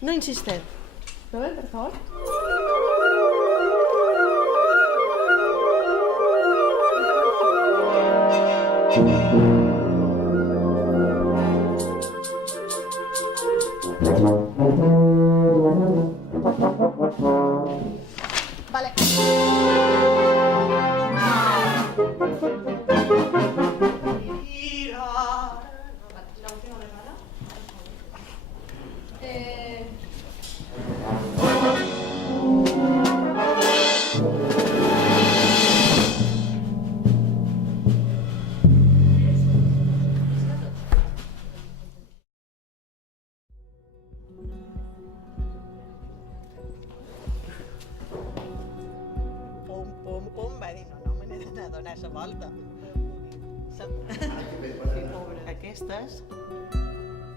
No insisted. A ver, por favor. Vale. La última vegada. Pum, va dir, no me n'he d'anar a donar la volta. Aquestes,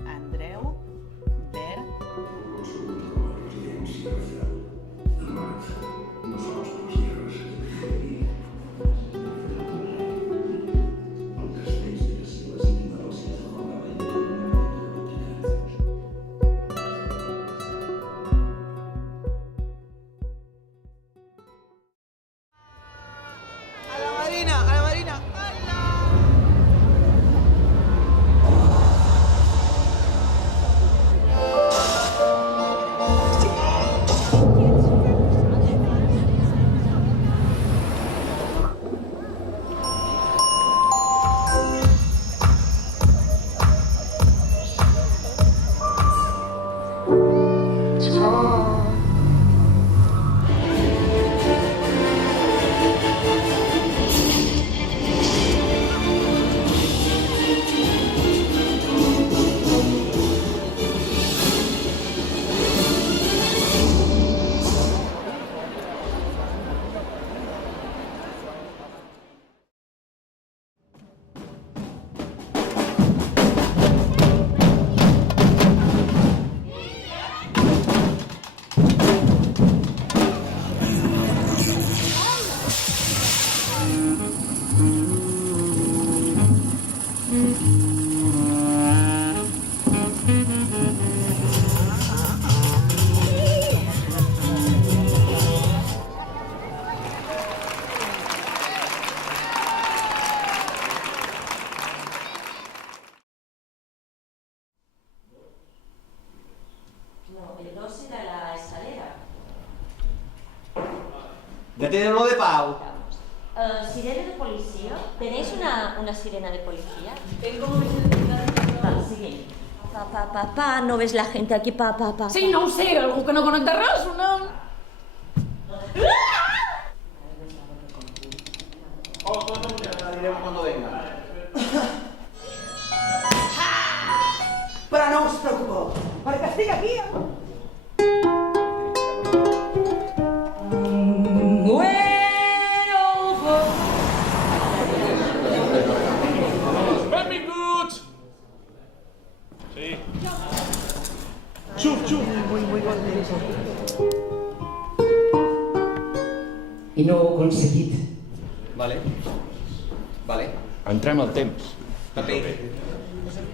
Andreu, Bert... A la Marina! No, el 2 era la escalera. Deténlo de Pau. ¿Sirena de policía? ¿Tenéis una sirena de policía? Tengo un certificado. Va, sigue. Pa, ¿no ves la gente aquí? Pa. Sí, no ho sé, algú que no connecta res, una... La diremos cuando venga. Però no us preocupeu, perquè estic aquí. Benvinguts! Sí. Xuf! I no ho he aconseguit. Vale. Entrem al temps. Paper.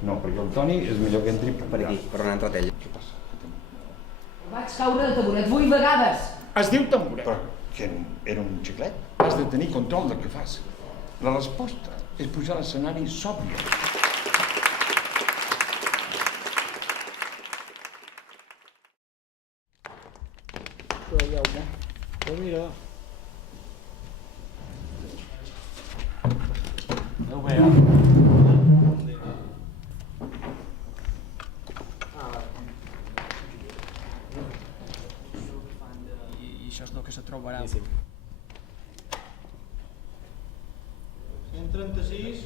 No, perquè el Toni és millor que entri Per aquí, per on ha entrat ell. Què passa? Vaig caure del taburet 8 vegades. Es diu tamboret. Però que era un xiclet? Has de tenir control del que fas. La resposta és pujar a l'escenari sòbria. Mira. No ho veia. I això és el que se trobarà. 136.